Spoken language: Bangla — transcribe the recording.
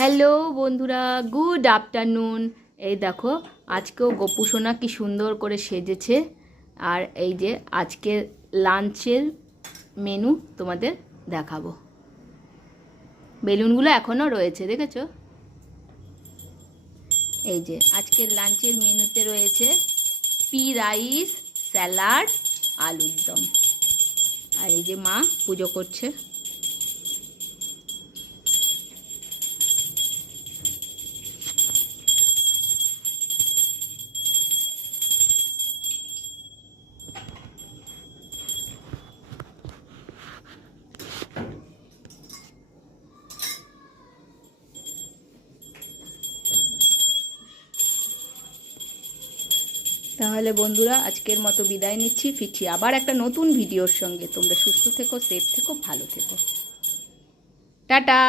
হ্যালো বন্ধুরা, গুড আফটারনুন। এই দেখো, আজকেও গপু সোনা কি সুন্দর করে সেজেছে। আর এই যে আজকের লাঞ্চের মেনু তোমাদের দেখাবো। বেলুনগুলো এখনও রয়েছে, দেখেছো? এই যে আজকের লাঞ্চের মেনুতে রয়েছে পি রাইস, স্যালাড, আলুর দম। আর এই যে মা পুজো করছে। তাহলে বন্ধুরা, আজকের মতো বিদায় নিচ্ছি। ফিরছি আবার একটা নতুন ভিডিওর সঙ্গে। তোমরা সুস্থ থেকো, সেফ থেকো, ভালো থেকো। টাটা।